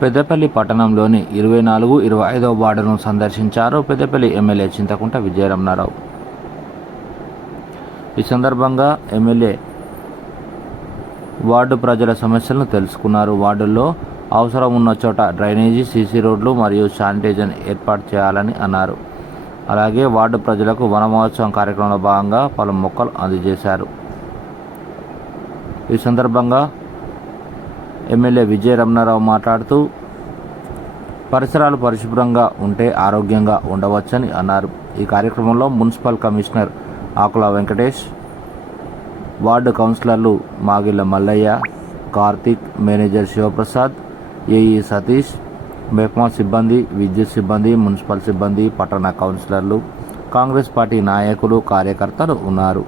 పెద్దపల్లి పట్టణంలోని 24, 25వ వార్డును సందర్శించారు పెద్దపల్లి ఎమ్మెల్యే చింతకుంట విజయరమణారావు. ఈ సందర్భంగా ఎమ్మెల్యే వార్డు ప్రజల సమస్యలను తెలుసుకున్నారు. వార్డుల్లో అవసరం ఉన్న చోట డ్రైనేజీ, సీసీ రోడ్లు మరియు శానిటైజర్ ఏర్పాటు చేయాలని అన్నారు. అలాగే వార్డు ప్రజలకు వన మహోత్సవం కార్యక్రమంలో భాగంగా పలు మొక్కలు అందజేశారు. ఈ సందర్భంగా ఎమ్మెల్యే విజయరమణారావు మాట్లాడుతూ పరిసరాలు పరిశుభ్రంగా ఉంటే ఆరోగ్యంగా ఉండవచ్చని అన్నారు. ఈ కార్యక్రమంలో మున్సిపల్ కమిషనర్ ఆకుల వెంకటేష్, వార్డు కౌన్సిలర్లు మాగిళ్ళ మల్లయ్య, కార్తిక్, మేనేజర్ శివప్రసాద్, ఏఈ సతీష్, మెప్మా సిబ్బంది, విద్యుత్ సిబ్బంది, మున్సిపల్ సిబ్బంది, పట్టణ కౌన్సిలర్లు, కాంగ్రెస్ పార్టీ నాయకులు, కార్యకర్తలు ఉన్నారు.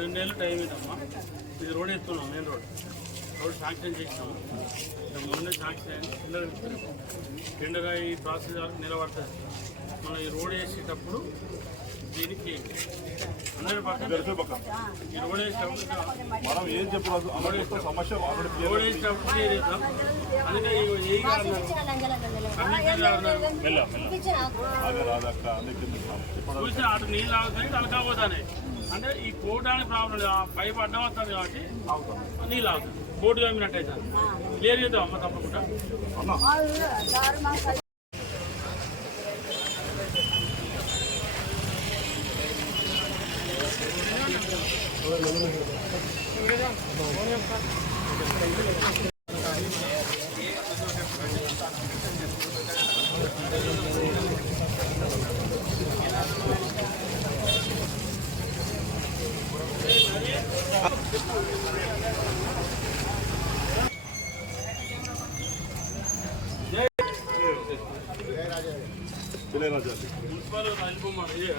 రెండేళ్ళు టైం ఇదమ్మా. ఇది రోడ్ ఎత్తున్నాం, మెయిన్ రోడ్ శాంక్షన్ చేసినాము. మొన్నే శాంక్షన్ అయింది. టెండర్ ఈ ప్రాసెస్ నిలబడుతుంది. మనం ఈ రోడ్ వేసేటప్పుడు దీనికి 100% ఈ రోడ్ వేసేటప్పుడు మనం ఏం చెప్పాలి, సమస్య రోడ్ వేసేటప్పుడు చేద్దాం. అందుకే చూసి అటు నీళ్ళు ఆగుతాయి, అలా కాబోతాయి. అంటే ఈ పోవడానికి ప్రాబ్లం లేదు. పైపు అడ్డం వస్తుంది కాబట్టి నీళ్ళు ఆగుతుంది. బోర్డు కమ్మినట్టయితే క్లియర్ చేద్దాం అమ్మ తప్పకుండా. మున్సిపల్ అల్పమ్మ ఇదే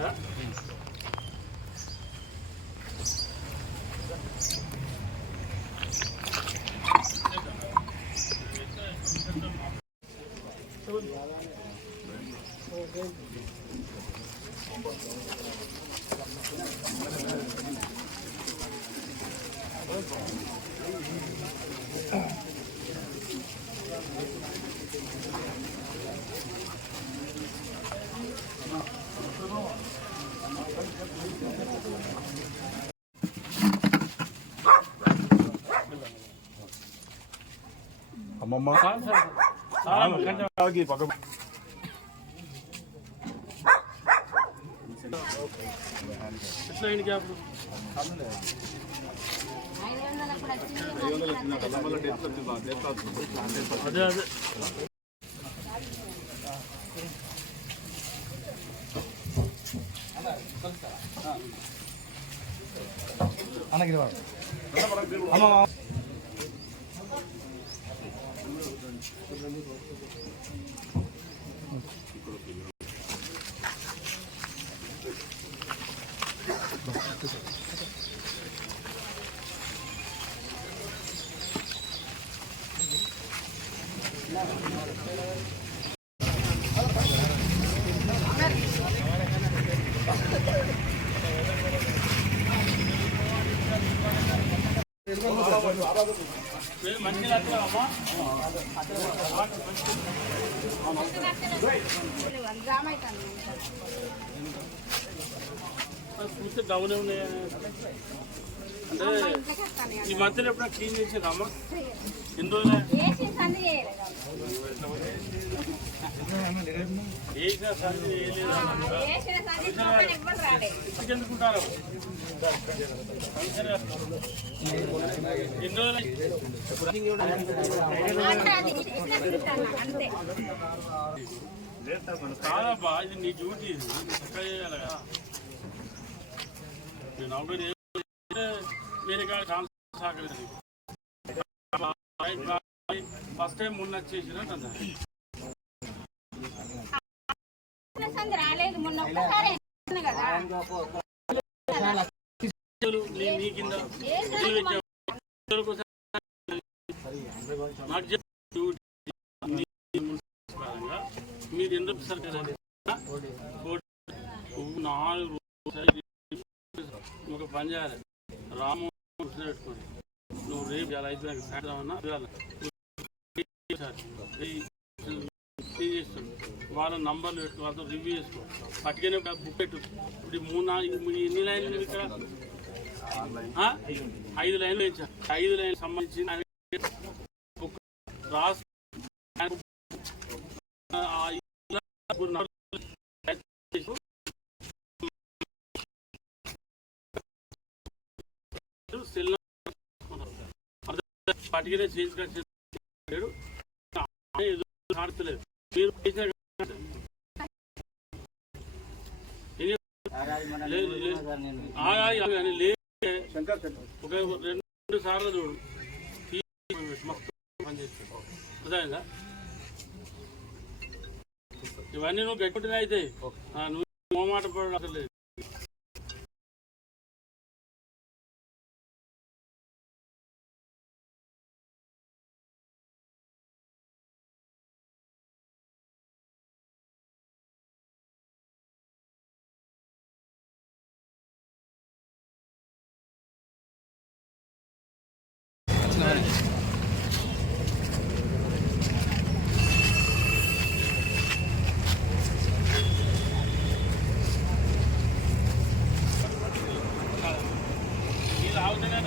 అమ్మమ్మ అదే అదే చూస్తే డౌన్ ఉన్నాయి. అంటే ఈ మధ్యలో ఎప్పుడైనా క్లీన్ చేసేదమ్మా? ఎన్ని రోజులు ఎందుకుంటారు? ఎన్ని రోజులు కాదబ్బా, ఇది నీ డ్యూటీ, ఇది చక్కగా చేయాలి కదా. నేను నౌకరీ వేరే కాడ ఛాన్స్ సహకరించింది. ఫస్ట్ టైం మొన్న వచ్చేసినట్టు అంత రాలేదు, మొన్న ఒక్కసారి కదా నీ కింద మీరు ఎందుకు సర్కారు 4 ఒక పని చేయాలి. రాము పెట్టుకోండి, నువ్వు రేపు చాలా అయిపోయాక సాయంత్రం అన్నా చేస్తాడు. వాళ్ళ నంబర్లు పెట్టుకో, వాళ్ళతో రివ్యూ చేసుకో, పట్టుకునే బుక్ పెట్టు. ఇప్పుడు 3-4 ఎన్ని లైన్లు ఇక్కడ 5 లైన్లు ఇచ్చారు. 5 లైన్లు సంబంధించి బుక్ రాసు పట్టుకునే చేయించలేదు, ఆడతలేదు. మీరు ఒక 2 సార్లు చూడు పనిచేస్తాను. అర్థమైందా? ఇవన్నీ నువ్వు గట్టిగా అయితే నువ్వు మాట పడడం లేదు.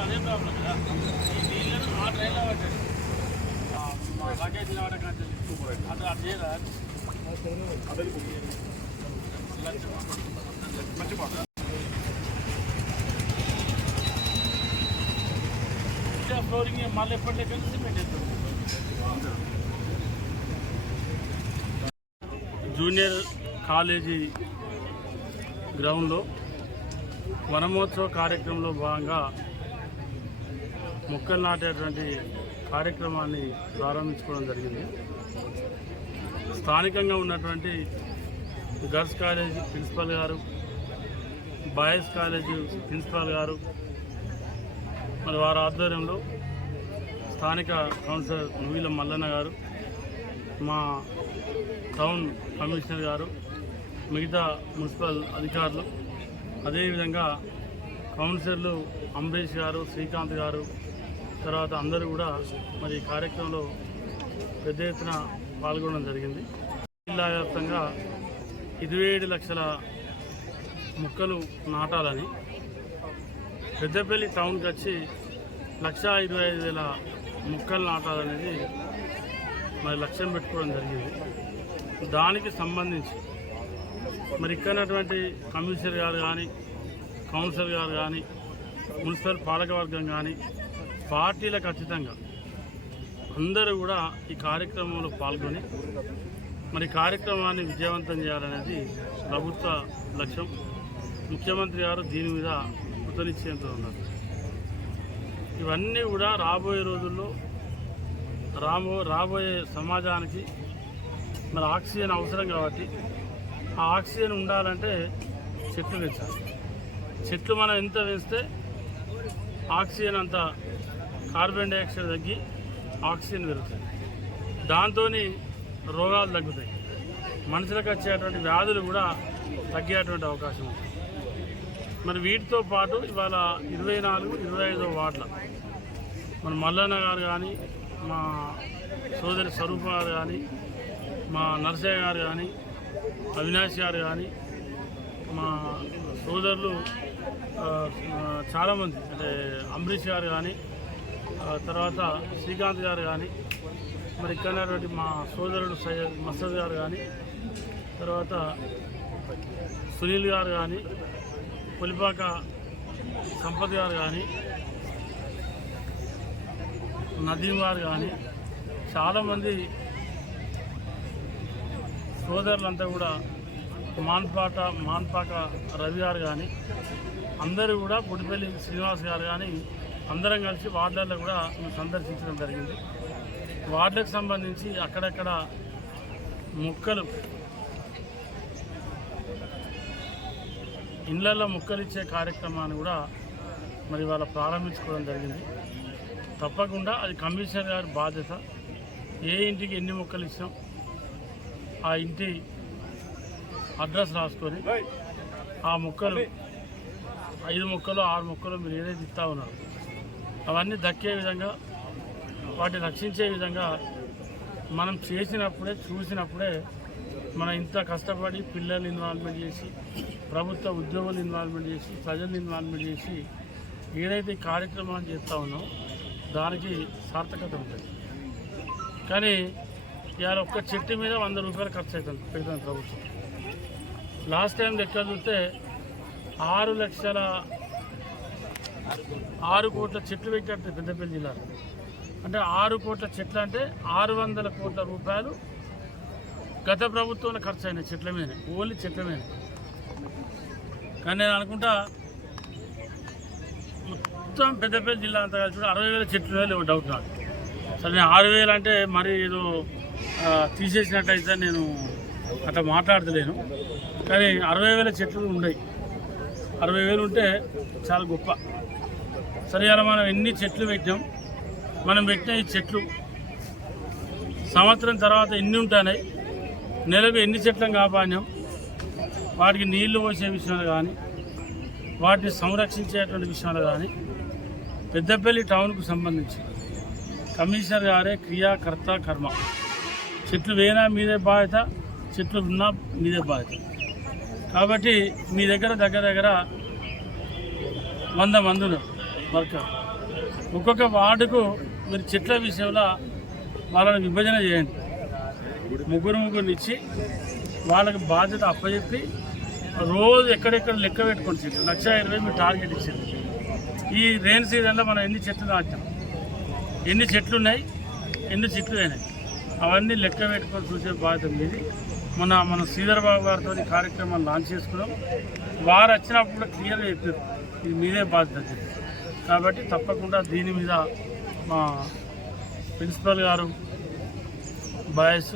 అదే ప్రాబ్లం కదా. ఈ నీళ్ళను ఆ ట్రైన్లో పట్టాడు, లగేజ్ వాడకంటే అట్లా అది చేయరా. ఫ్లోరింగ్ మళ్ళీ ఎప్పటికీ నుంచి పెట్టేస్తాం. జూనియర్ కాలేజీ గ్రౌండ్లో వనమహోత్సవ కార్యక్రమంలో భాగంగా మొక్కలు నాటేటువంటి కార్యక్రమాన్ని ప్రారంభించుకోవడం జరిగింది. స్థానికంగా ఉన్నటువంటి గర్ల్స్ కాలేజీ ప్రిన్సిపల్ గారు, బాయ్స్ కాలేజీ ప్రిన్సిపాల్ గారు, మరి వారి ఆధ్వర్యంలో స్థానిక కౌన్సిలర్ నువ్విల మల్లన్న గారు, మా టౌన్ కమిషనర్ గారు, మిగతా మున్సిపల్ అధికారులు, అదేవిధంగా కౌన్సిలర్లు అంబరీష్ గారు, శ్రీకాంత్ గారు, తర్వాత అందరూ కూడా మరి ఈ కార్యక్రమంలో పెద్ద ఎత్తున పాల్గొనడం జరిగింది. జిల్లా వ్యాప్తంగా 27 లక్షల మొక్కలు నాటాలని పెద్దపల్లి టౌన్కి వచ్చి 1,25,000 మొక్కలు నాటాలనేది మరి లక్ష్యం పెట్టుకోవడం జరిగింది. దానికి సంబంధించి మరి ఇక్కడటువంటి కమిషనర్ గారు కానీ, కౌన్సిలర్ గారు కానీ, మున్సిపల్ పాలకవర్గం కానీ, పార్టీలకు ఖచ్చితంగా అందరూ కూడా ఈ కార్యక్రమంలో పాల్గొని మరి కార్యక్రమాన్ని విజయవంతం చేయాలనేది ప్రభుత్వ లక్ష్యం. ముఖ్యమంత్రి గారు దీని మీద కృతనిశ్చయంతో ఉన్నారు. ఇవన్నీ కూడా రాబోయే రోజుల్లో రాబోయే సమాజానికి మరి ఆక్సిజన్ అవసరం కాబట్టి ఆ ఆక్సిజన్ ఉండాలంటే చెట్లు పెంచాలి. చెట్లు మనం ఎంత వేస్తే ఆక్సిజన్ అంత కార్బన్ డైఆక్సైడ్ తగ్గి ఆక్సిజన్ పెరుగుతుంది. దాంతో రోగాలు తగ్గుతాయి, మనుషులకు వచ్చేటువంటి వ్యాధులు కూడా తగ్గేటువంటి అవకాశం ఉంది. మరి వీటితో పాటు ఇవాళ 24, 25 వార్డుల మన మల్లన్న గారు కానీ, మా సోదరి స్వరూప గారు కానీ, మా నరసయ్య గారు కానీ, అవినాష్ గారు కానీ, మా సోదరులు చాలామంది అంటే అంబరీష్ గారు కానీ, తర్వాత శ్రీకాంత్ గారు కానీ, మరి ఇక్కడ మా సోదరుడు సయ్యద్ మసద్ గారు కానీ, తర్వాత సునీల్ గారు కానీ, పులిపాక సంపత్ గారు కానీ, నదీం గారు కానీ చాలామంది సోదరులంతా కూడా మాన్పాక రవి గారు కానీ అందరూ కూడా బుడిపల్లి శ్రీనివాస్ గారు కానీ అందరం కలిసి వార్డులలో కూడా సందర్శించడం జరిగింది. వార్డులకు సంబంధించి అక్కడక్కడ మొక్కలు ఇళ్లలో మొక్కలు ఇచ్చే కార్యక్రమాన్ని కూడా మరి వాళ్ళ ప్రారంభించుకోవడం జరిగింది. తప్పకుండా అది కమిషనర్ గారి బాధ్యత. ఏ ఇంటికి ఎన్ని మొక్కలు ఇచ్చాం ఆ ఇంటి అడ్రస్ రాసుకొని ఆ మొక్కలు 5 మొక్కలు 6 మొక్కలు మీరు ఏదైతే ఇస్తా ఉన్నారు అవన్నీ దక్కే విధంగా వాటిని రక్షించే విధంగా మనం చేసినప్పుడే చూసినప్పుడే మనం ఇంత కష్టపడి పిల్లలు ఇన్వాల్వ్మెంట్ చేసి ప్రభుత్వ ఉద్యోగులు ఇన్వాల్వ్మెంట్ చేసి ప్రజలు ఇన్వాల్వ్మెంట్ చేసి ఏదైతే ఈ కార్యక్రమాన్ని చేస్తూ ఉన్నామో దానికి సార్థకత ఉంటుంది. కానీ ఇవాళ ఒక్క చెట్టు మీద 100 రూపాయలు ఖర్చు అవుతుంది పెడుతుంది ప్రభుత్వం. లాస్ట్ టైం లెక్క చూస్తే 6 కోట్ల చెట్లు పెట్టారు పెద్దపల్లి జిల్లాలో. అంటే 6 కోట్ల చెట్లు అంటే 600 కోట్ల రూపాయలు గత ప్రభుత్వంలో ఖర్చు అయినాయి చెట్ల మీద, ఓన్లీ చెట్ల మీద. కానీ నేను అనుకుంటా మొత్తం పెద్దపల్లి జిల్లా అంతా కలిసి 60,000 చెట్లు లేవు డౌట్ నాకు. సరే నేను 6,000 అంటే మరి ఏదో తీసేసినట్టయితే నేను అట్లా మాట్లాడతలేను. కానీ 60,000 చెట్లు ఉన్నాయి. 60,000 ఉంటే చాలా గొప్ప. సరే అలా మనం ఎన్ని చెట్లు పెట్టాం, మనం పెట్టిన ఈ చెట్లు సంవత్సరం తర్వాత ఎన్ని ఉంటున్నాయి, నెలకు ఎన్ని చెట్లను కాపాడినాం, వాటికి నీళ్లు పోసే విషయంలో కానీ వాటిని సంరక్షించేటువంటి విషయంలో కానీ పెద్దపల్లి టౌన్కు సంబంధించి కమిషనర్ గారే క్రియాకర్త కర్మ. చెట్లు వేనా మీదే బాధ్యత, చెట్లు ఉన్నా మీదే బాధ్యత. కాబట్టి మీ దగ్గర దగ్గర 100 మంది ఉన్నారు వర్కర్. ఒక్కొక్క వార్డుకు మీరు చెట్ల విషయంలో వాళ్ళని విభజన చేయండి. ముగ్గురిని ఇచ్చి వాళ్ళకి బాధ్యత అప్పచెప్పి రోజు ఎక్కడెక్కడ లెక్క పెట్టుకొని చెట్లు 1,20,000 మీరు టార్గెట్ ఇచ్చింది. ఈ రెయిన్ సీజన్లో మనం ఎన్ని చెట్లు నాటాం, ఎన్ని చెట్లు ఉన్నాయి, ఎన్ని చెట్లు అయినాయి, అవన్నీ లెక్క పెట్టుకొని చూసే బాధ్యత మీది. మన శ్రీధర్ బాబు గారితో కార్యక్రమాన్ని లాంచ్ చేసుకున్నాం. వారు వచ్చినప్పుడు క్లియర్గా చెప్పారు ఇది మీదే బాధ్యత. కాబట్టి తప్పకుండా దీని మీద మా ప్రిన్సిపల్ గారు బాయ్స్,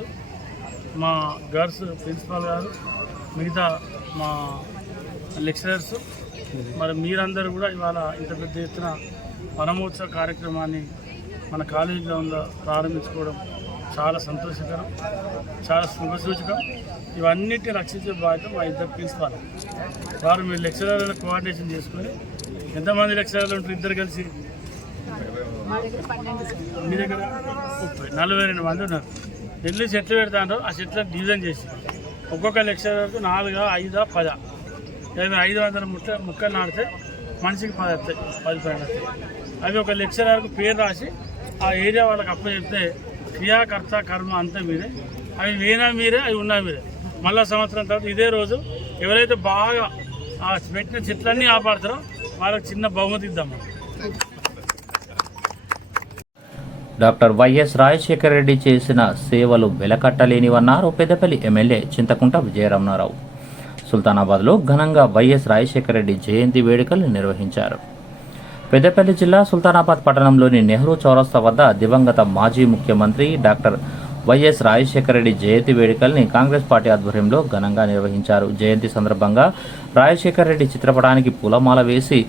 మా గర్ల్స్ ప్రిన్సిపల్ గారు, మిగతా మా లెక్చరర్స్, మరి మీరందరూ కూడా ఇవాళ ఇంత పెద్ద ఎత్తున వనమహోత్సవ కార్యక్రమాన్ని మన కాలేజీ గ్రౌండ్లో ప్రారంభించుకోవడం చాలా సంతోషకరం, చాలా శుభసూచకం. ఇవన్నిటిని రక్షించే బాధ్యత మా ఇద్దరు ప్రిన్సిపాల్. వారు మీరు లెక్చరర్లను కోఆర్డినేషన్ చేసుకొని ఎంతమంది లెక్చరర్లు ఉంటారు ఇద్దరు కలిసి? మీ దగ్గర 42 మంది ఉన్నారు. ఎన్ని చెట్లు పెడతారో ఆ చెట్లను డిజైన్ చేసి ఒక్కొక్క లెక్చరర్కు 4, 5, 10 500 మొక్కలు నాటితే మనిషికి 10 వస్తాయి, 10 పైన వస్తాయి. అవి ఒక లెక్చరర్కు పేరు రాసి ఆ ఏరియా వాళ్ళకి అప్పచెప్తే క్రియాకర్త కర్మ అంతా మీరే. అవి వేనా మీరే, అవి ఉన్నా మీరే. మళ్ళా సంవత్సరం తర్వాత ఇదే రోజు ఎవరైతే బాగా ఆ పెట్టిన చెట్లన్నీ ఆపాడతారో వాళ్ళకి చిన్న బహుమతి ఇద్దాము. డాక్టర్ వైఎస్ రాజశేఖర రెడ్డి చేసిన సేవలు వెలకట్టలేనివన్నారు పెద్దపల్లి ఎమ్మెల్యే చింతకుంట విజయరమణారావు. సుల్తానాబాద్లో ఘనంగా వైఎస్ రాజశేఖర రెడ్డి జయంతి వేడుకలు నిర్వహించారు. పెద్దపల్లి జిల్లా సుల్తానాబాద్ పట్టణంలోని నెహ్రూ చౌరస్తా వద్ద దివంగత మాజీ ముఖ్యమంత్రి డాక్టర్ వైఎస్ రాజశేఖర రెడ్డి జయంతి వేడుకల్ని కాంగ్రెస్ పార్టీ ఆధ్వర్యంలో ఘనంగా నిర్వహించారు. జయంతి సందర్భంగా రాజశేఖర రెడ్డి చిత్రపటానికి పూలమాల వేసి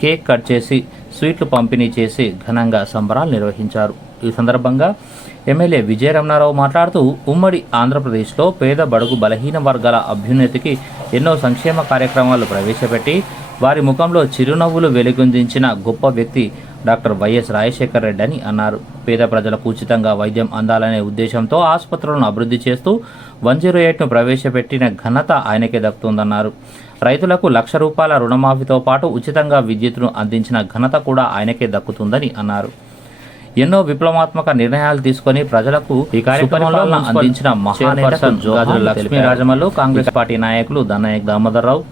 కేక్ కట్ చేసి స్వీట్లు పంపిణీ చేసి ఘనంగా సంబరాలు నిర్వహించారు. ఈ సందర్భంగా ఎమ్మెల్యే విజయరమణారావు మాట్లాడుతూ ఉమ్మడి ఆంధ్రప్రదేశ్లో పేద బడుగు బలహీన వర్గాల అభ్యున్నతికి ఎన్నో సంక్షేమ కార్యక్రమాలు ప్రవేశపెట్టి వారి ముఖంలో చిరునవ్వులు వెలుగొందించిన గొప్ప వ్యక్తి డాక్టర్ వైఎస్ రాజశేఖర రెడ్డి అని అన్నారు. పేద ప్రజలకు ఉచితంగా వైద్యం అందాలనే ఉద్దేశంతో ఆసుపత్రులను అభివృద్ధి చేస్తూ 108ను ప్రవేశపెట్టిన ఘనత ఆయనకే దక్కుతుందన్నారు. రైతులకు ₹1,00,000 రుణమాఫీతో పాటు ఉచితంగా విద్యుత్తును అందించిన ఘనత కూడా ఆయనకే దక్కుతుందని అన్నారు. ఎన్నో విప్లవాత్మక నిర్ణయాలు తీసుకొని ప్రజలకు ఈ కార్యక్రమంలో అందించిన మహానేత లక్ష్మీ రాజమల్లు, కాంగ్రెస్ పార్టీ నాయకులు దన్నాయక్ దామోదర్రావు,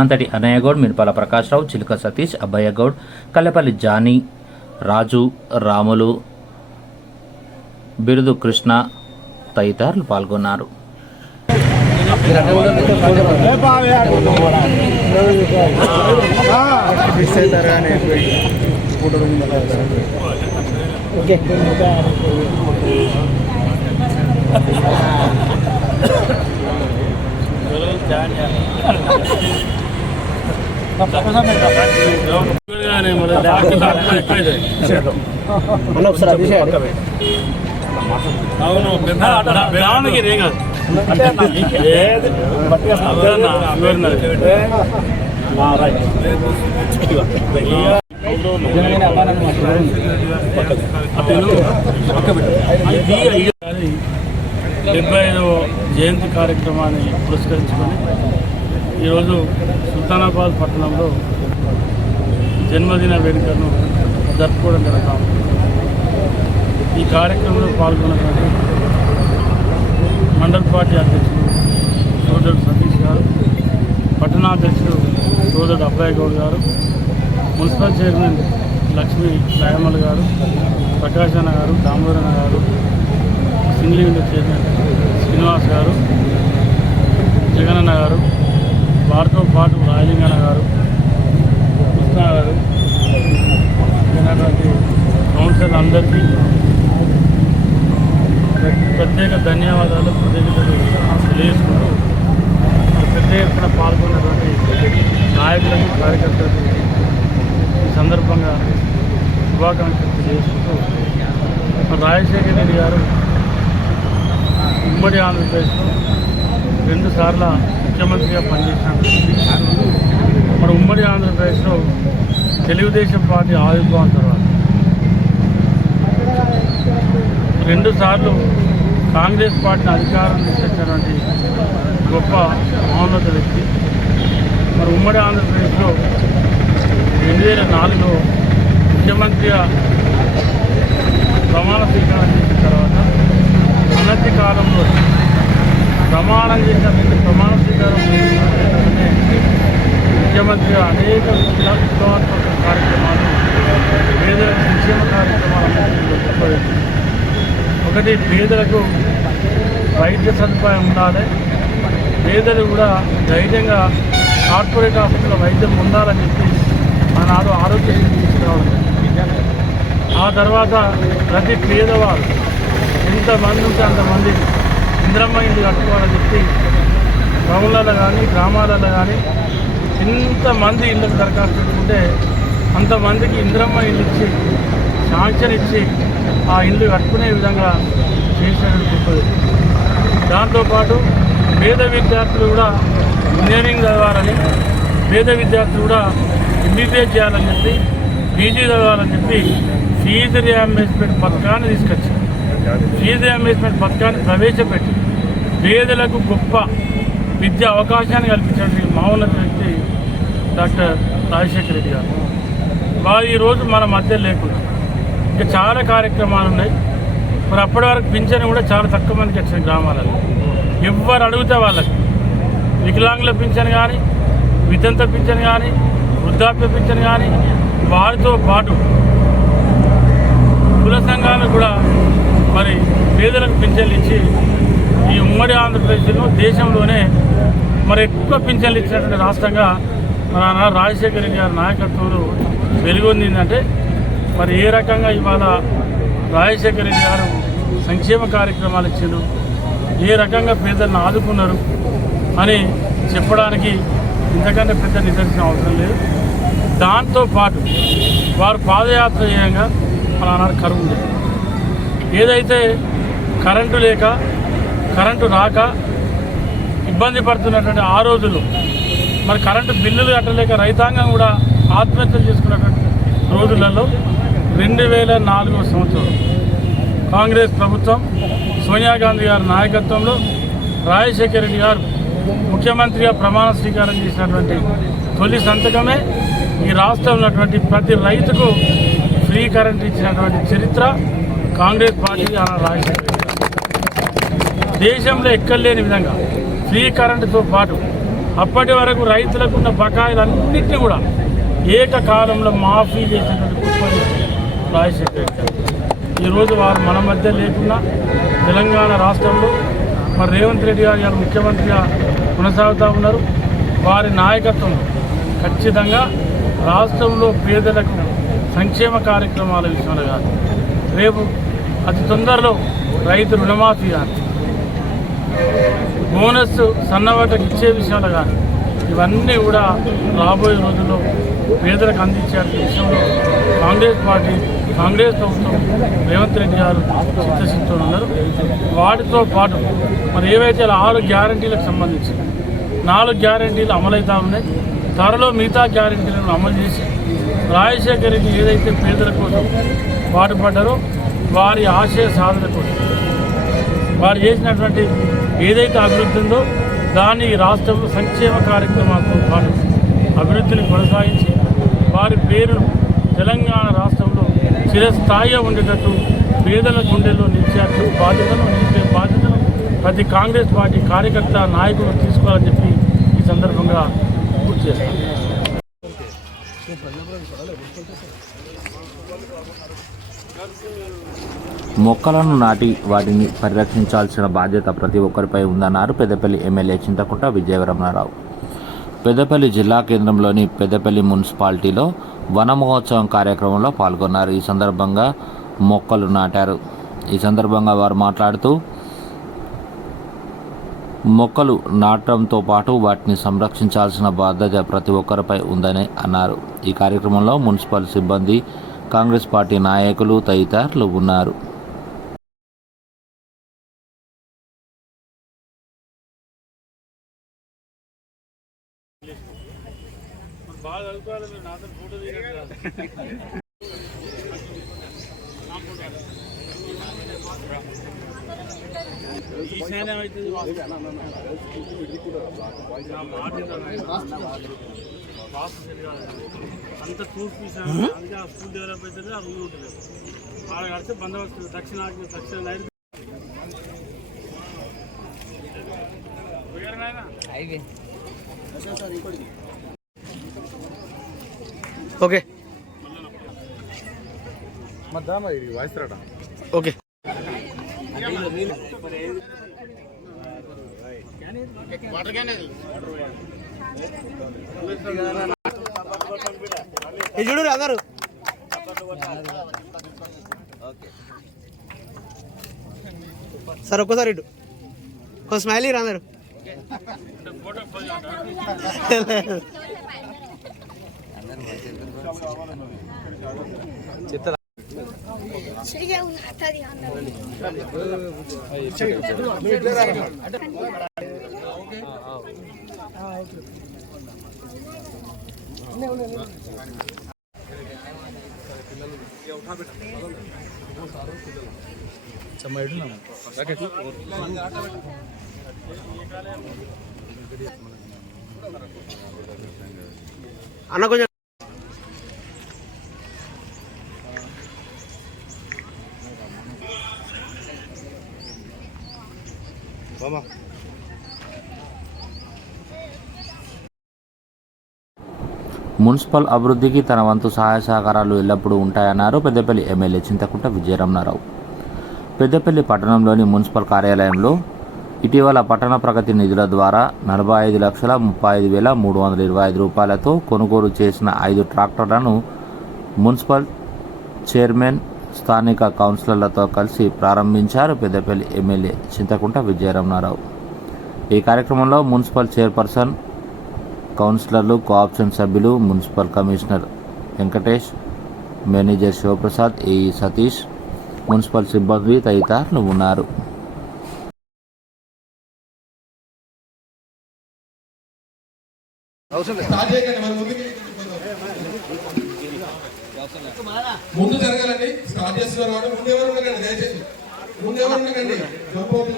అంతటి అన్నయ్యగౌడ్, మినపాల ప్రకాశ్రావు, చిలుక సతీష్, అబ్బయ్యగౌడ్, కల్లెపల్లి జానీ, రాజు, రాములు, బిరుదు కృష్ణ తదితరులు పాల్గొన్నారు. అవును దానికి ఏం కాదు ఇది 75వ జయంతి కార్యక్రమాన్ని పురస్కరించుకొని ఈరోజు సుల్తానాబాద్ పట్టణంలో జన్మదిన వేడుకను జరుపుకోవడం జరుగుతాము. ఈ కార్యక్రమంలో పాల్గొన్నటువంటి మండల పార్టీ అధ్యక్షుడు సోదరుడు సతీష్ గారు, పట్టణాధ్యక్షుడు సోదరుడు అబ్బాయి గౌడ్ గారు, మున్సిపల్ చైర్మన్ లక్ష్మీ రాయమల్ గారు, ప్రకాశ్ అన్న గారు, దామోదరన్న గారు, సింగిల్ విండో చైర్మన్ శ్రీనివాస్ గారు, జగనన్న గారు, వారితో పాటు రాజలింగన్న గారు, కృష్ణ గారు, అయినటువంటి కౌన్సిలర్ అందరికీ ప్రత్యేక ధన్యవాదాలు కృతజ్ఞతలు తెలియజేసుకుంటూ పెద్ద ఎత్తున పాల్గొన్నటువంటి నాయకులకు, కార్యకర్తలకు ఈ సందర్భంగా శుభాకాంక్షలు తెలియజేసుకుంటూ రాజశేఖర రెడ్డి గారు ఉమ్మడి ఆంధ్రప్రదేశ్లో 2 సార్లు ముఖ్యమంత్రిగా పనిచేసినారు. మన ఉమ్మడి ఆంధ్రప్రదేశ్లో తెలుగుదేశం పార్టీ ఆవిర్భావం తర్వాత 2 సార్లు కాంగ్రెస్ పార్టీని అధికారం తీసుకొచ్చినటువంటి గొప్ప మహోన్నత వ్యక్తి. మరి ఉమ్మడి ఆంధ్రప్రదేశ్లో 2004లో ముఖ్యమంత్రిగా ప్రమాణ స్వీకారం చేసిన తర్వాత అనతి కాలంలో ప్రమాణ స్వీకారం చేసిన ముఖ్యమంత్రిగా అనేక విప్లవాత్మక కార్యక్రమాలు, పేదల సంక్షేమ కార్యక్రమాలు ఒకటి పేదలకు వైద్య సదుపాయం ఉండాలి, పేదలు కూడా ధైర్యంగా కార్పొరేట్ హాస్పిటల్ వైద్యం ఉండాలని చెప్పి ఆనాడు ఆరోగ్యశ్రీ తీసుకురావడం. ఆ తర్వాత ప్రతి పేదవారు ఎంతమంది ఉంటే అంతమంది ఇంద్రమ్మ ఇల్లు కట్టుకోవాలని చెప్పి టౌన్లలో కానీ గ్రామాలలో కానీ ఎంతమంది ఇళ్ళకు దరఖాస్తు పెట్టుకుంటే అంతమందికి ఇంద్రమ్మ ఇల్లు ఇచ్చి శాంక్షన్ ఇచ్చి ఆ ఇల్లు కట్టుకునే విధంగా చేసినట్టు. దాంతోపాటు పేద విద్యార్థులు కూడా ఇంజనీరింగ్ చదవాలని, పేద విద్యార్థులు కూడా ఎంబీబీఎస్ చేయాలని చెప్పి, పీజీ చదవాలని చెప్పి ఫీజు రియంబర్స్మెంట్ పథకాన్ని తీసుకొచ్చి ఫీజు రియంబర్స్మెంట్ పథకాన్ని ప్రవేశపెట్టి పేదలకు గొప్ప విద్యా అవకాశాన్ని కల్పించిన మహోన్నత వ్యక్తి డాక్టర్ రాజశేఖర రెడ్డి గారు. వారు ఈరోజు మన మధ్య లేకుండా ఇంకా చాలా కార్యక్రమాలు ఉన్నాయి. మరి అప్పటి వరకు పింఛన్ కూడా చాలా తక్కువ మందికి వచ్చింది గ్రామాలలో. ఎవరు అడిగితే వాళ్ళకి వికలాంగుల పింఛన్ కానీ, వితంత పింఛన్ కానీ, వృద్ధాప్య పింఛన్ కానీ, వారితో పాటు కుల సంఘాలకు కూడా మరి పేదలకు పింఛన్లు ఇచ్చి ఈ ఉమ్మడి ఆంధ్రప్రదేశ్లో దేశంలోనే మరి ఎక్కువ పింఛన్లు ఇచ్చినటువంటి రాష్ట్రంగా మన రాజశేఖర రెడ్డి గారి నాయకత్వంలో వెలుగొందిందంటే మరి ఏ రకంగా ఇవాళ రాజశేఖర రెడ్డి గారు సంక్షేమ కార్యక్రమాలు ఇచ్చారు, ఏ రకంగా పేదలను ఆదుకున్నారు అని చెప్పడానికి ఇంతకంటే పెద్ద నిదర్శనం అవసరం లేదు. దాంతోపాటు వారు పాదయాత్ర చేయంగా మన ఆనాడు కరువు ఉంది. ఏదైతే కరెంటు లేక, కరెంటు రాక ఇబ్బంది పడుతున్నటువంటి ఆ రోజుల్లో మరి కరెంటు బిల్లులు కట్టలేక రైతాంగం కూడా ఆత్మహత్యలు చేసుకున్నటువంటి రోజులలో 2004వ సంవత్సరం కాంగ్రెస్ ప్రభుత్వం సోనియా గాంధీ గారి నాయకత్వంలో రాజశేఖర రెడ్డి గారు ముఖ్యమంత్రిగా ప్రమాణ స్వీకారం చేసినటువంటి తొలి సంతకమే ఈ రాష్ట్రంలో ఉన్నటువంటి ప్రతి రైతుకు ఫ్రీ కరెంట్ ఇచ్చినటువంటి చరిత్ర కాంగ్రెస్ పార్టీ రాజశేఖర రెడ్డి గారు. దేశంలో ఎక్కడలేని విధంగా ఫ్రీ కరెంటుతో పాటు అప్పటి వరకు రైతులకు ఉన్న బకాయిలన్నింటినీ కూడా ఏకకాలంలో మాఫీ చేసినటువంటి గొప్ప రాజశేఖర రెడ్డి గారు. ఈరోజు వారు మన మధ్య లేకున్నా తెలంగాణ రాష్ట్రంలో మరి రేవంత్ రెడ్డి గారు ఇవాళ ముఖ్యమంత్రిగా కొనసాగుతూ ఉన్నారు. వారి నాయకత్వం ఖచ్చితంగా రాష్ట్రంలో పేదలకు సంక్షేమ కార్యక్రమాల విషయంలో కానీ, రేపు అతి తొందరలో రైతు రుణమాఫీ కానీ, బోనస్ సన్నవాటకు ఇచ్చే విషయంలో కానీ, ఇవన్నీ కూడా రాబోయే రోజుల్లో పేదలకు అందించే విషయంలో కాంగ్రెస్ ప్రభుత్వం రేవంత్ రెడ్డి గారు చిత్తశుద్ధితో ఉన్నారు. వాటితో పాటు మరి ఏవైతే 6 గ్యారంటీలకు సంబంధించి 4 గ్యారంటీలు అమలవుతా ఉన్నాయి. త్వరలో మిగతా గ్యారంటీలను అమలు చేసి రాజశేఖర రెడ్డి ఏదైతే పేదల కోసం పాటుపడ్డారో వారి ఆశయ సాధన కోసం వారు చేసినటువంటి ఏదైతే అభివృద్ధి ఉందో దాన్ని రాష్ట్రంలో సంక్షేమ కార్యక్రమాలతో పాటు అభివృద్ధిని కొనసాగించి వారి పేరును తెలంగాణ రాష్ట్రంలో చిరస్థాయిగా ఉండేటట్టు పేదల గుండెల్లో నిలిపే బాధ్యతను ప్రతి కాంగ్రెస్ పార్టీ కార్యకర్త నాయకులు తీసుకోవాలని చెప్పి ఈ సందర్భంగా గుర్తు చేస్తాను. మొక్కలను నాటి వాటిని పరిరక్షించాల్సిన బాధ్యత ప్రతి ఒక్కరిపై ఉందన్నారు పెద్దపల్లి ఎమ్మెల్యే చింతకుంట విజయవరమణారావు. పెద్దపల్లి జిల్లా కేంద్రంలోని పెద్దపల్లి మున్సిపాలిటీలో వన మహోత్సవం కార్యక్రమంలో పాల్గొన్నారు. ఈ సందర్భంగా మొక్కలు నాటారు. ఈ సందర్భంగా వారు మాట్లాడుతూ మొక్కలు నాటడంతో పాటు వాటిని సంరక్షించాల్సిన బాధ్యత ప్రతి ఒక్కరిపై ఉందని అన్నారు. ఈ కార్యక్రమంలో మున్సిపల్ సిబ్బంది, కాంగ్రెస్ పార్టీ నాయకులు తదితరులు ఉన్నారు. అంత తూర్పు అందుకే ఆ స్కూల్ డెవలప్ అవుతుంది. ఆ ఊరు ఉంటుంది ఆడ కడితే బందోబస్తు దక్షిణ నైరుతి ఓకే ఓకే చూడు అందరు సార్ ఒక్కసారి ఇటు ఒక స్మైలీ అందరు అన్న కొంచెం మున్సిపల్ అభివృద్ధికి తన వంతు సహాయ సహకారాలు ఎల్లప్పుడూ ఉంటాయన్నారు పెద్దపల్లి ఎమ్మెల్యే చింతకుంట విజయరమణారావు. పెద్దపల్లి పట్టణంలోని మున్సిపల్ కార్యాలయంలో ఇటీవల పట్టణ ప్రగతి నిధుల ద్వారా 45,35,325 రూపాయలతో కొనుగోలు చేసిన 5 ట్రాక్టర్లను మున్సిపల్ చైర్మన్, స్థానిక కౌన్సిలర్లతో కలిసి ప్రారంభించారు పెద్దపల్లి ఎమ్మెల్యే చింతకుంట విజయరమణారావు. ఈ కార్యక్రమంలో మున్సిపల్ చైర్పర్సన్, కౌన్సిలర్లు, కోఆప్షన్ సభ్యులు, municipal commissioner Venkatesh, manager Shivaprasad, AE Satish, municipal సిబ్బంది తదితరులు ఉన్నారు. ముందు జరగాలండి. స్టార్ట్ చేస్తున్నారు కాబట్టి ముందెవరు ఉండకండి, దయచేసి ముందెవరు ఉండకండి,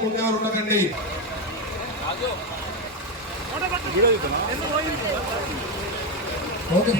ముందెవరు ఉండకండి. ఓకే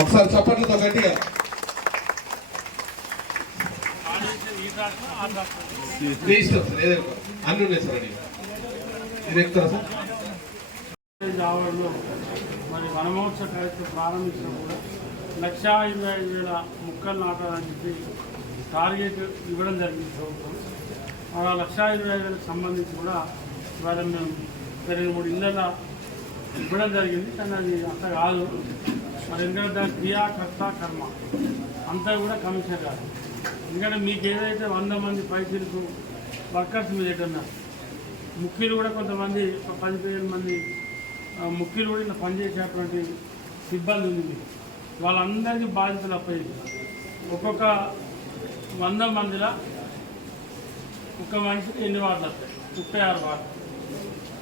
ఒకసారి చప్పట్లతో గట్టిగా. ఈ ట్రాక్టర్ ఆ ట్రాక్టర్ మీ ఇష్టం సార్, ఏదైనా అన్ని ఉన్నాయి సార్. అడిగి ఇది ఎక్కుతారా సార్? ఆవరణలో మరి వనమహోత్సవ కార్యక్రమం ప్రారంభించినప్పుడు 1,25,000 మొక్కలు నాటాలని చెప్పి టార్గెట్ ఇవ్వడం జరిగింది ప్రభుత్వం. ఆ 1,25,000కి సంబంధించి కూడా ఇవాళ మేము 2-3 ఇళ్ళ ఇవ్వడం జరిగింది. కానీ అది అంత కాదు. మరి ఎందుకంటే దాని క్రియా కర్త కర్మ అంతా కూడా కమిషన్ కాదు. ఎందుకంటే మీకు ఏదైతే 100 మంది పైసలకు వర్కర్స్ మీరు ఎట్టున్నారు, ముఖ్యులు కూడా కొంతమంది 10-15 మంది ముఖ్యులు కూడా ఇలా పనిచేసేటువంటి సిబ్బంది ఉంది. మీకు వాళ్ళందరికీ బాధ్యతలు అప్పయ్యి ఒక్కొక్క 100 మందిలో ఒక్క మనిషికి ఎన్ని వార్డులు వస్తాయి? 36 వార్డు.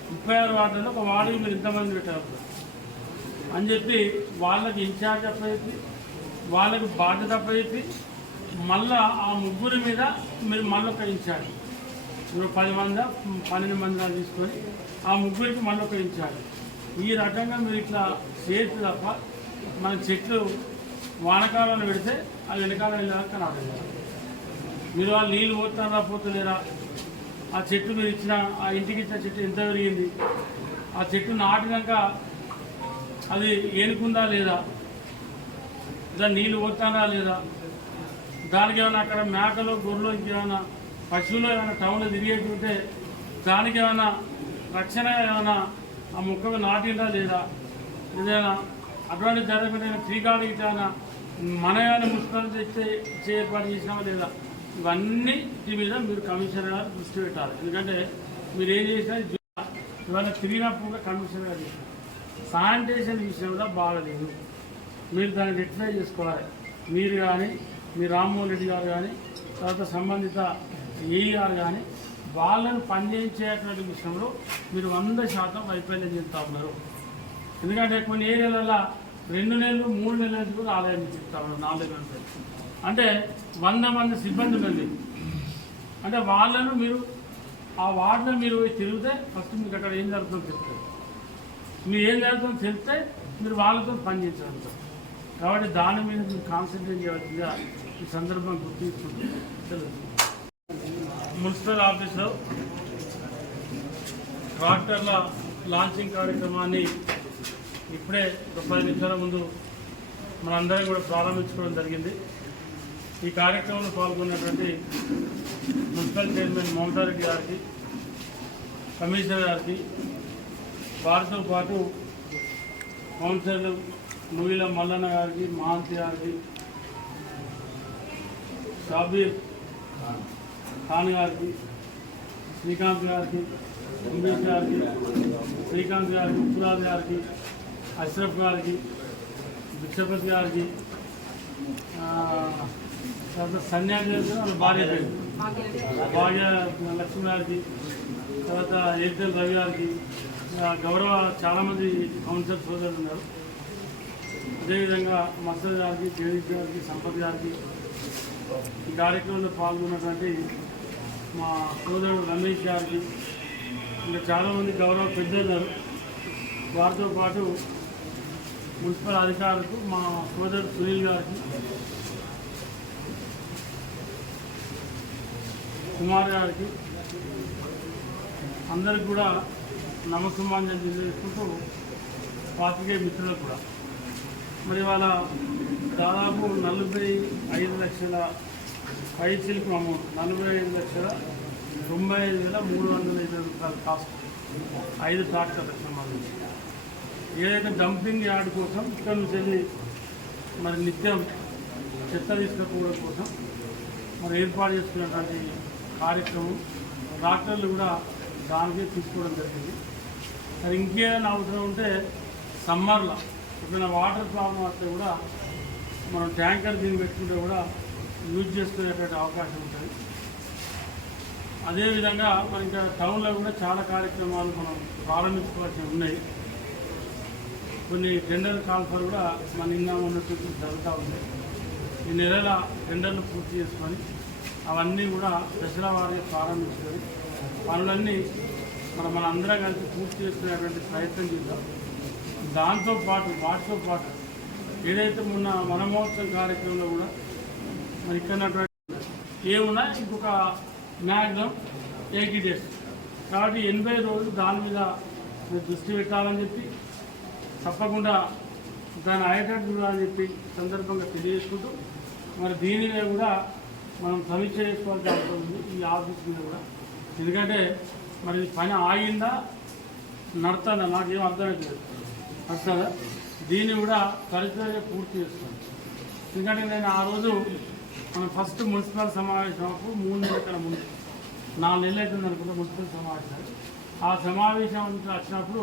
36 వార్డులలో ఒక వార్డుకి మీరు ఇంతమంది పెట్టారు అని చెప్పి వాళ్ళకి ఇన్ఛార్జ్ అప్పయ్యి, వాళ్ళకి బాధ్యత అప్పయ్యి, మళ్ళా ఆ ముగ్గురి మీద మీరు మళ్ళీ ఒక ఇన్ఛార్జ్, మీరు 10 మంది 12 మంది తీసుకొని ఆ ముగ్గురికి మళ్ళీ ఒక ఇన్ఛార్జ్. ఈ రకంగా మీరు ఇట్లా చేస్తే తప్ప మన చెట్లు వానకాలంలో పెడితే అది వెనకాలం వెళ్ళాక రాలేదు. మీరు వాళ్ళు నీళ్ళు పోతున్నారా పోతలేరా, ఆ చెట్టు మీరు ఇచ్చిన ఆ ఇంటికి ఇచ్చిన చెట్టు ఎంత పెరిగింది, ఆ చెట్టు నాటినాక అది ఏనుకుందా లేదా, దాని నీళ్ళు పోతానా లేదా, దానికి ఏమైనా అక్కడ మేకలు గొర్రెలు ఇంకేమైనా పశువులు ఏమైనా టౌన్లో తిరిగేటుంటే దానికి ఏమైనా రక్షణ ఏమైనా ఆ మొక్కకు నాటిందా లేదా, ఏదైనా అటువంటి జరగకుండా ఫ్రీ కార్డు ఇట్లా మన ఏమైనా మున్సిపాలిటీ తెచ్చే ఏర్పాటు చేసినామా లేదా, ఇవన్నిటి మీద మీరు కమిషనర్ గారు దృష్టి పెట్టాలి. ఎందుకంటే మీరు ఏం చేసినా ఇవాళ తిరిగినప్పుడు కూడా కమిషనర్ గారు చేసినారు. శానిటేషన్ విషయంలో బాగలేదు. మీరు దాన్ని రెక్టిఫై చేసుకోవాలి. మీరు కానీ మీ రామ్మోహన్ రెడ్డి గారు కానీ తర్వాత సంబంధిత ఏఈఆర్ కానీ వాళ్ళను పనిచేయించేటువంటి విషయంలో మీరు 100% వైఫల్యం చెప్తా ఉన్నారు. ఎందుకంటే కొన్ని ఏరియాలలో 2 నెలలు 3 నెలల నుంచి కూడా ఆదాయం చెప్తా ఉన్నారు. 4 నెలలు అంటే 100 మంది సిబ్బంది మంది అంటే వాళ్ళను మీరు ఆ వార్డులో మీరు తిరిగితే ఫస్ట్ మీకు అక్కడ ఏం జరుగుతుందో చెప్తారు. మీరు ఏం జరుగుతుందో చెప్తే మీరు వాళ్ళతో పనిచేయగలుగుతారు. కాబట్టి దాని మీద మీరు కాన్సన్ట్రేట్ చేయాల్సిందిగా ఈ సందర్భం గుర్తించుకుంటున్నాను. మున్సిపల్ ఆఫీస్లో ట్రాక్టర్ల లాంచింగ్ కార్యక్రమాన్ని ఇప్పుడే 10 నిమిషాల ముందు మనందరం కూడా ప్రారంభించుకోవడం జరిగింది. ఈ కార్యక్రమంలో పాల్గొన్నటువంటి మున్సిపల్ చైర్మన్ మమతారెడ్డి గారికి, కమిషనర్ గారికి, వారితో పాటు కౌన్సిలర్లు నువ్వుల మల్లన్న గారికి, మహాంతి గారికి, షాబీర్ ఖాన్ గారికి, శ్రీకాంత్ గారికి, ఉమేష్ గారికి, శ్రీకాంత్ గారికి, ఉప్పురాజ్ గారికి, అష్రఫ్ గారికి, భిక్షపతి గారికి, తర్వాత సన్యాసి గారికి, వాళ్ళ భార్య పేరు భార్య లక్ష్మి గారికి, తర్వాత ఏర్టెల్ రవి గారికి, గౌరవ చాలామంది కౌన్సిలర్ సోదరులు ఉన్నారు. అదేవిధంగా మసద్ గారికి, జగదీష్ గారికి, సంపత్ గారికి, ఈ కార్యక్రమంలో పాల్గొన్నటువంటి మా సోదరుడు రమేష్ గారికి, ఇంకా చాలామంది గౌరవ పెద్దలు ఉన్నారు. వారితో పాటు మున్సిపల్ అధికారులకు, మా సోదరుడు సునీల్ గారికి, కుమార్ గారికి, అందరికి కూడా నమస్కారం తెలియజేసుకుంటూ పాత్రికేయ మిత్రులకు కూడా మరి వాళ్ళ దాదాపు 45 లక్షల పైచిలకు అమౌంట్ 45,95,320 రూపాయల కాస్ట్ 5 ట్రాక్టర్లకు సంబంధించి ఏదైతే డంపింగ్ యార్డ్ కోసం ఇక్కడ నుంచి వెళ్ళి మరి నిత్యం చెత్త తీసుకుపోవడం కోసం మరి ఏర్పాటు చేసుకున్నటువంటి కార్యక్రమం ట్రాక్టర్లు కూడా దానికే తీసుకోవడం జరిగింది. మరి ఇంకేదైనా అవసరం ఉంటే సమ్మర్లో ఎప్పుడైనా వాటర్ ప్రాబ్లం వస్తే కూడా మనం ట్యాంకర్ దీన్ని పెట్టుకుంటే కూడా యూజ్ చేసుకునేటువంటి అవకాశం ఉంటుంది. అదేవిధంగా మరి ఇంకా టౌన్లో కూడా చాలా కార్యక్రమాలు మనం ప్రారంభించుకోవాల్సి ఉన్నాయి. కొన్ని టెండర్ కాల్ఫర్ కూడా మన నిన్న ఉన్నట్టు జరుగుతూ ఉన్నాయి. ఈ నెలల టెండర్లు పూర్తి చేసుకొని అవన్నీ కూడా దశల వారీగా ప్రారంభించుకొని పనులన్నీ మన అందరం కలిసి పూర్తి చేసుకునేటువంటి ప్రయత్నం చేద్దాం. దాంతోపాటు వాటితో పాటు ఏదైతే మొన్న వనమహోత్సవం కార్యక్రమంలో కూడా మరి ఇక్కడ ఏమున్నా ఇంకొక మ్యాక్సిమం 80 days కాబట్టి 80 రోజులు దాని మీద మీరు దృష్టి పెట్టాలని చెప్పి తప్పకుండా దాన్ని అయ్యేటట్టు చూడాలని చెప్పి సందర్భంగా తెలియజేసుకుంటూ మరి దీని మీద కూడా మనం సమీక్ష చేసుకోవాల్సి అవసరం ఉంది ఈ ఆఫీస్ మీద కూడా. ఎందుకంటే మరి పని ఆగిందా నడుతుందా నాకేం అర్థమవుతుంది నడుతుందా దీన్ని కూడా త్వరితగా పూర్తి చేస్తాను. ఎందుకంటే నేను ఆ రోజు మనం ఫస్ట్ మున్సిపల్ సమావేశం అప్పుడు 3 నెలల కన్నా ముందు 4 నెలలు అవుతుంది అనుకుంటే మున్సిపల్ సమావేశాలు ఆ సమావేశం వచ్చినప్పుడు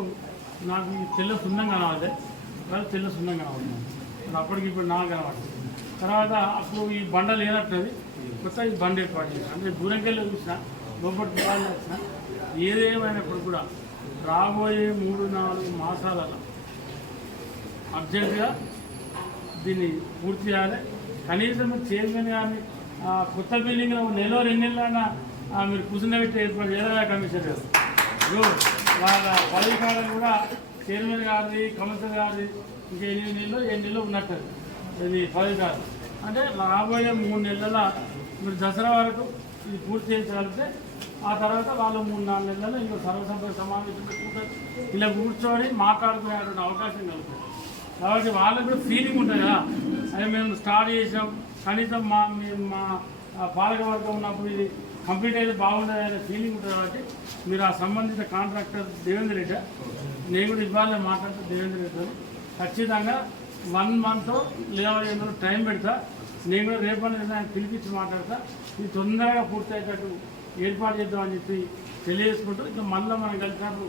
నాకు ఈ తెల్ల సున్నం కనబడతాయి తర్వాత తెల్ల సున్నం కనబడుతుంది అప్పటికి ఇప్పుడు నాకు కనబడుతుంది. తర్వాత అప్పుడు ఈ బండలు ఏనట్టుది కొత్త ఈ బండ ఏర్పాటు చేసిన అంటే దూరంకెళ్ళి చూసిన లోపల చూడాలని వచ్చిన ఏదేమైనప్పుడు కూడా రాబోయే 3-4 మాసాలలో అర్జెంటుగా దీన్ని పూర్తి చేయాలి. కనీసం చైర్మన్ కానీ కొత్త బిల్డింగ్లో 1 నెల 2 నెలలైనా మీరు కూర్చున్నబెట్టి ఏర్పాటు చేయాలి. కమిషన్ వాళ్ళ పదవి కాలం కూడా చైర్మన్ గారిది కమిషనర్ గారిది ఇంకా 8 నెలలు 7 నెలలు ఉన్నట్టు ఇది పదవి కాదు అంటే రాబోయే 3 నెలల మీరు దసరా వరకు ఇది పూర్తి చేయించగలిగితే ఆ తర్వాత వాళ్ళు 3-4 నెలల్లో ఇంకో సర్వసభ్య సమావేశం పెట్టుకుంటారు. ఇలా కూర్చొని మాట్లాడుకునేటువంటి అవకాశం కలుగుతుంది. కాబట్టి వాళ్ళకి కూడా ఫీలింగ్ ఉంటుంది కదా అదే మేము స్టార్ట్ చేసాం కనీసం మా పాలకవర్గం ఉన్నప్పుడు ఇది కంప్లీట్ అయితే బాగుంటుంది అనే ఫీలింగ్ ఉంటుంది. కాబట్టి మీరు ఆ సంబంధిత కాంట్రాక్టర్ దేవేంద్ర రెడ్డి నేను కూడా ఇవ్వాలని మాట్లాడుతూ దేవేంద్ర రెడ్డి ఖచ్చితంగా 1 month లేదా 2 రోజులు టైం పెడతా. నేను కూడా రేపటి ఆయన పిలిపించి మాట్లాడతా ఇది తొందరగా పూర్తి అయ్యేటట్టు ఏర్పాటు చేద్దామని చెప్పి తెలియజేసుకుంటూ ఇంకా మళ్ళీ మనం కలిసినప్పుడు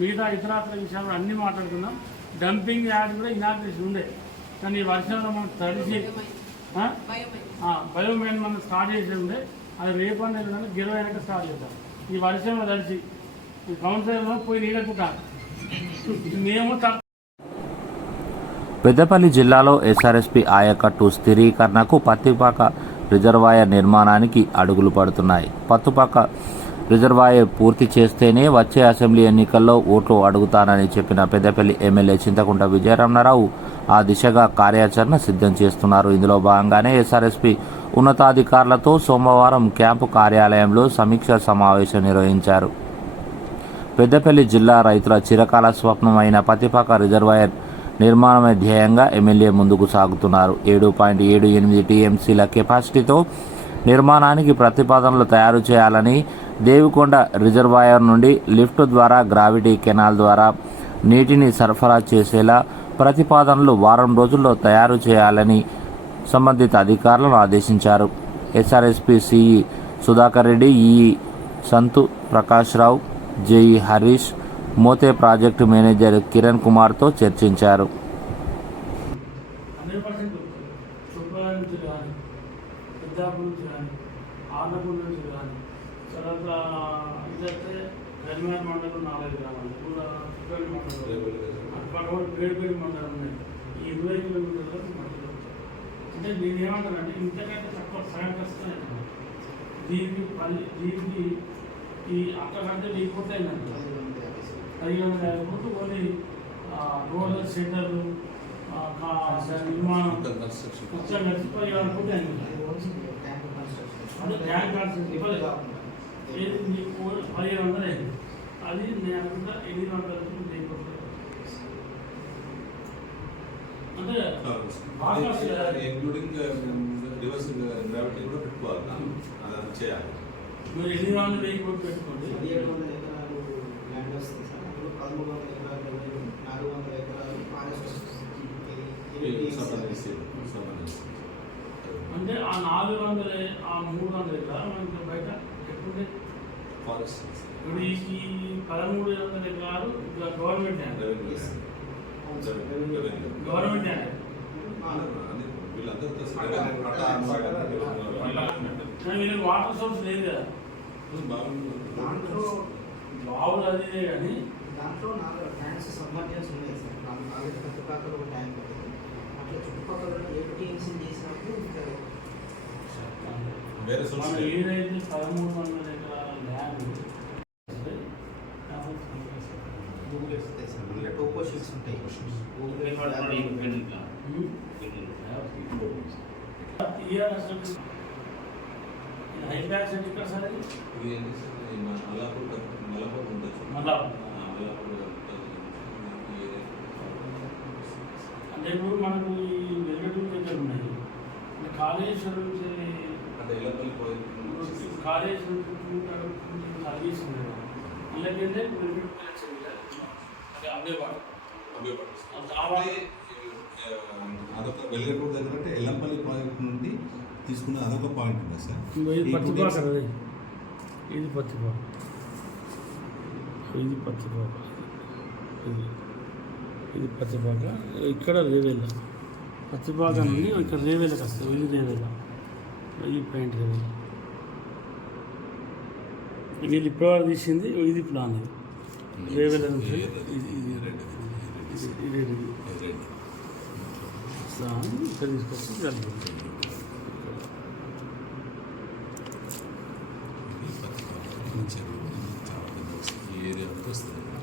మిగతా ఇతరాత్ర విషయాలు అన్నీ మాట్లాడుకుందాం. డంపింగ్ యాడ్ కూడా ఇనాగ్రేషన్ ఉండే కానీ ఈ వర్షంలో మనం తడిసి బయోమెయిన్ మనం స్టార్ట్ చేసి ఉండే అది రేపటి గిరవై వెనక స్టార్ట్ చేద్దాం. ఈ వర్షంలో తడిసి ఈ కౌన్సిలర్లో పోయి నీడకుంటాను మేము. పెద్దపల్లి జిల్లాలో ఎస్ఆర్ఎస్పీ ఆయకట్టు స్థిరీకరణకు పత్తిపాక రిజర్వాయర్ నిర్మాణానికి అడుగులు పడుతున్నాయి. పత్తిపాక రిజర్వాయర్ పూర్తి చేస్తేనే వచ్చే అసెంబ్లీ ఎన్నికల్లో ఓట్లు అడుగుతానని చెప్పిన పెద్దపల్లి ఎమ్మెల్యే చింతకుంట విజయరమణారావు ఆ దిశగా కార్యాచరణ సిద్ధం చేస్తున్నారు. ఇందులో భాగంగానే ఎస్ఆర్ఎస్పీ ఉన్నతాధికారులతో సోమవారం క్యాంపు కార్యాలయంలో సమీక్షా సమావేశం నిర్వహించారు. పెద్దపల్లి జిల్లా రైతుల చిరకాల స్వప్నమైన పత్తిపాక రిజర్వాయర్ నిర్మాణమే ధ్యేయంగా ఎమ్మెల్యే ముందుకు సాగుతున్నారు. 7.78 టీఎంసీల కెపాసిటీతో నిర్మాణానికి ప్రతిపాదనలు తయారు చేయాలని, దేవికొండ రిజర్వాయర్ నుండి లిఫ్ట్ ద్వారా గ్రావిటీ కెనాల్ ద్వారా నీటిని సరఫరా చేసేలా ప్రతిపాదనలు వారం రోజుల్లో తయారు చేయాలని సంబంధిత అధికారులను ఆదేశించారు. SRSP CE Sudhakar Reddy, EE Santu Prakash Rao, JE Harish, Mothe project manager Kiran కుమార్తో చర్చించారు. 100% శుక్రవారం నుంచి కానీ పెద్దాపూర్ నుంచి కానీ ఆర్నపూర్ నుంచి కానీ తర్వాత ఇదైతే కరీంనగర్ మండలం 4 గ్రామాలు కూడా శుక్రవారం మండలం అక్కడ పేరుపేరు మండలం ఉన్నాయి. ఈ 20 కిలోమీటర్ల మండలం అంటే నేను ఏమంటానంటే ఇంతకంటే తక్కువ సగం కష్టం దీనికి ఈ అక్కడంటే లేకపోతే ఏంటంటే 550 కోట్లు కొన్ని రోడ్ల షెడ్డర్లు నిర్మాణం మొత్తం కలిసి 10,000 కోట్లు అయింది. అంటే ట్యాంక్ కన్స్ట్రక్షన్ ఏది మీకు 1,500 అయింది. అది నేను అనుకుంటా 800 అంటే ఇంక్లూడింగ్ రివర్స్ గ్రావిటీ కూడా పెట్టుకోవాలి. అది చేయాలి. మీరు 800 కోట్లు పెట్టుకోండి. 700 ఎకరాలు ల్యాండ్ వస్తుంది సార్. అందులో 1300 ఎకరాలు 400 ఎకరాలు ఫారెస్ట్ అంటే ఆ 400 ఆ 300 ఎకరాలు మనకి బయట ఎప్పుడు ఫారెస్ట్ ఇప్పుడు ఈ 1,300 ఎకరాలు గవర్నమెంట్ గవర్నమెంట్ వీళ్ళకి వాటర్ సోర్స్ లేదు కదా దాంట్లో బావులు అదే కానీ దాంట్లో 4 ట్యాంక్స్ సబ్మర్జెన్స్ ఉన్నాయి సార్. 4 చుట్టుపక్కల ఒక ట్యాంక్ ఉంటుంది. అట్లా చుట్టుపక్కల 8 టీమ్స్ చేసినప్పుడు ఇంకా మనం ఏదైతే 1,300 ఎకరాల ల్యాండ్ టోపో షీట్స్ ఉంటాయి. ఇయర్ అసలు హై బ్యాగ్స్ అంటే ఇక్కడ సార్ అది ఇది ఏంటి సార్ మల్లాపూర్ ఉండొచ్చు మళ్ళా మల్లాపూర్ అంటే ఇప్పుడు మనకు ఈ వెల్గటూరు దగ్గర ఉన్నాయి అంటే కాళేశ్వరం నుంచి అంటే ఎల్లపల్లి పోయి కాళేశ్వరం సర్వీస్ ఉండేది అందులోకెళ్ళి వెల్గటూరు అదే అవే వాడు అదొక వెల్గటూరు దగ్గర అంటే ఎల్లంపల్లి ప్రాజెక్ట్ నుండి తీసుకున్న అదొక పాయింట్ ఉంది సార్ ఇది పచ్చిపాక అది ఇది పచ్చిపాక ఇది పచ్చిపాక ఇది పచ్చిపాక ఇక్కడ రేవేల పచ్చిపాక నుండి ఇక్కడ రేవేలకు వస్తుంది ఇది రేవేల ఇది పాయింట్ రేవేల వీళ్ళు ఇప్పటివరకు తీసింది ఇది ప్లాన్ ఇది రేవేల నుంచి ఇది ఇది ఇది ఇక్కడ తీసుకొచ్చి జరుగుతుంది ఈ ఏరియా వస్తుంది